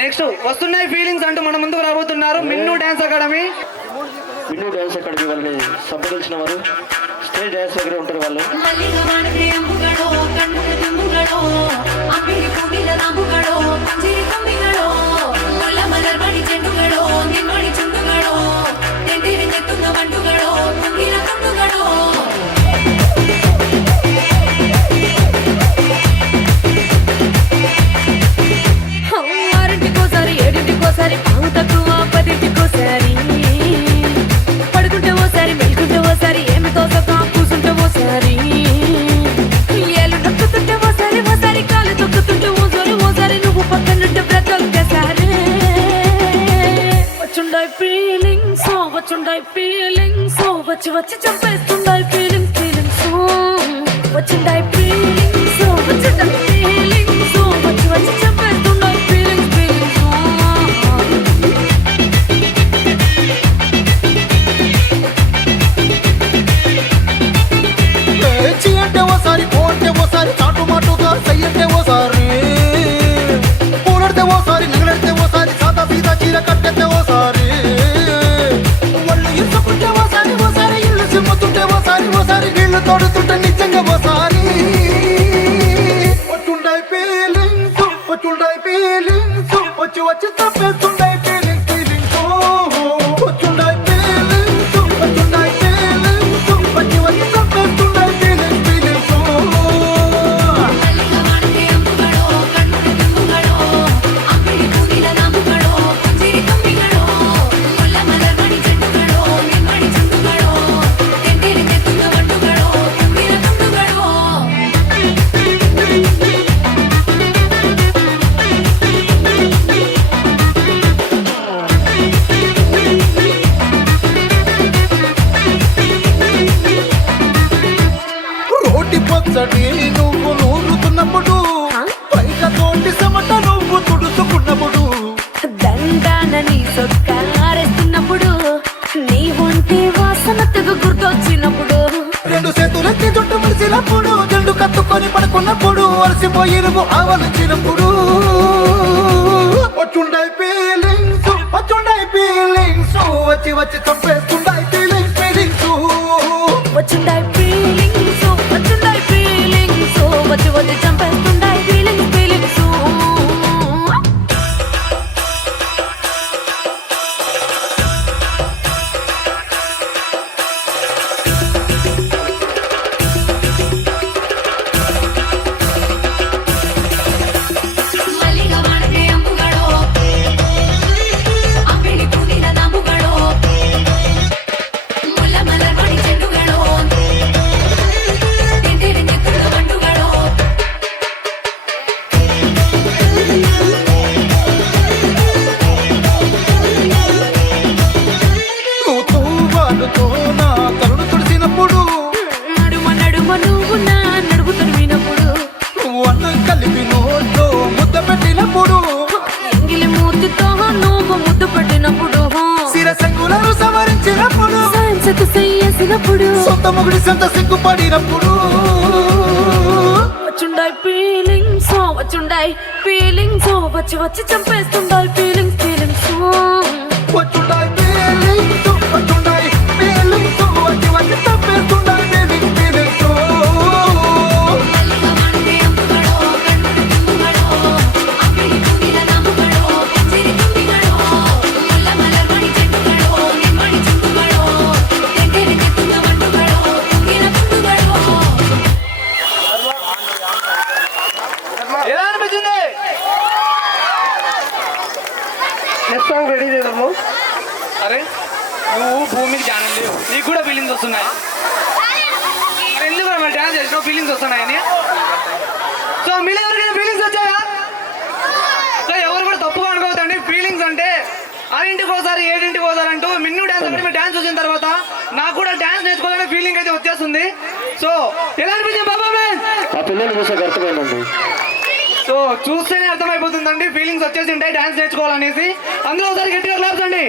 Next వస్తున్నాయి feelings అంటూ మన ముందుకు రాబోతున్నారు మిన్ను డాన్స్ అకాడమీ. మిన్ను డాన్స్ అకాడమీ వాళ్ళని సంప్రదించిన వారు స్టేజ్ డాన్స్ దగ్గర ఉంటారు వాళ్ళు. ఓసారి పాము తక్కువ 10టికోసారి పడుకుంటే ఓసారి మెలుకుంటే ఓసారి ఏమి తోసక కూసుంటే ఓసారి ఏళ్ళు నొక్కుతుంటే ఓసారి ఓసారి కాలు తొక్కుతుంటే ఓసారి నువ్వు పక్కనుంటే బ్రతొక్కసారి వచ్చుండాయి ఫీలింగ్స్ వచ్చి వచ్చి చంపేస్తుండాయి ఫీలింగ్స్ వచ్చిండాయి ఫీలింగ్స్ వచ్చుండాయి ఫీలింగ్స్ వచ్చి వచ్చి చంపేస్తుండాయి ఫీలింగ్స్ అంటే ఓసారి పోంటే ఓసారి చాటు మాటుగా సయ్యంటే ఓసారి పూలడితే ఓసారి నగలడితే ఓసారి సాదా సీదా చీర కట్టెత్తే ఓసారి వాళ్ళు ఇసుకుంటే ఓసారి ఓసారి ఇల్లు సిమ్ముతుంటే ఓసారి నీళ్లు తోడుతుంటే నిజంగా ఓసారి వచ్చుండాయి ఫీలింగ్స్ వచ్చి వచ్చి తప్పేస్తుండాయి ఫీలింగ్స్ వచ్చుండాయి ఫీలింగ్స్ వచ్చి వచ్చి తప్పేస్తుండాయి పచ్చడి నువ్వు నూరుతున్నప్పుడు పైక తోటి సమట నువ్వు తుడుచుకున్నప్పుడు దండానని సొక్కారేస్తున్నప్పుడు నీ ఒంటి వాసన తెగ గుర్తొచ్చినప్పుడు రెండు చేతులెత్తి జుట్టు ముడిసినప్పుడు జండు కత్తుకొని పడుకున్నప్పుడు అలసిపోయి నువ్వు ఆవలించినప్పుడు వచ్చుండాయి ఫీలింగ్స్ వచ్చి వచ్చి చంపేస్తుండాయి ఫీలింగ్స్ వచ్చిండాయి ఫీలింగ్స్ వచ్చి వచ్చి చంపేస్తుండాయి ఫీలింగ్స్ సొంత మొగుడి సంత సిగ్గుపడినప్పుడు వచ్చుండాయి ఫీలింగ్స్ వచ్చి వచ్చి చంపేస్తుండాయి ఫీలింగ్స్ వచ్చుండాయి ఫీలింగ్స్ వచ్చి వచ్చి చంపేస్తుండాయి ఫీలింగ్స్ రెడీ చేద్దాము. అరే నువ్వు భూమికి ఛానల్ లేవు, నీకు కూడా ఫీలింగ్స్ వస్తున్నాయి. ఎందుకు మరి డాన్స్ చేసినావు ఫీలింగ్స్ వస్తున్నాయని? సో మీలో ఎవరికైనా ఫీలింగ్స్ వచ్చాయా? సో ఎవరు కూడా తప్పుగా అనుకోవద్దండి. ఫీలింగ్స్ అంటే 6ంటికోసారి 7ంటికోసారి అంటూ మిన్ను డాన్స్ అంటే మీరు డాన్స్ చూసిన తర్వాత నాకు కూడా డాన్స్ నేర్చుకోవాలనే ఫీలింగ్ అయితే వచ్చేస్తుంది. సో ఎలా అనిపించింది బాబా? ఆ పిల్లలు చూసే అర్థమైందండి. సో చూస్తేనే అర్థమైపోతుందండి ఫీలింగ్స్ వచ్చేసి ఉంటాయి డాన్స్ నేర్చుకోవాలనేసి. అందులో ఒకసారి గట్టిగా క్లాప్స్ అండి.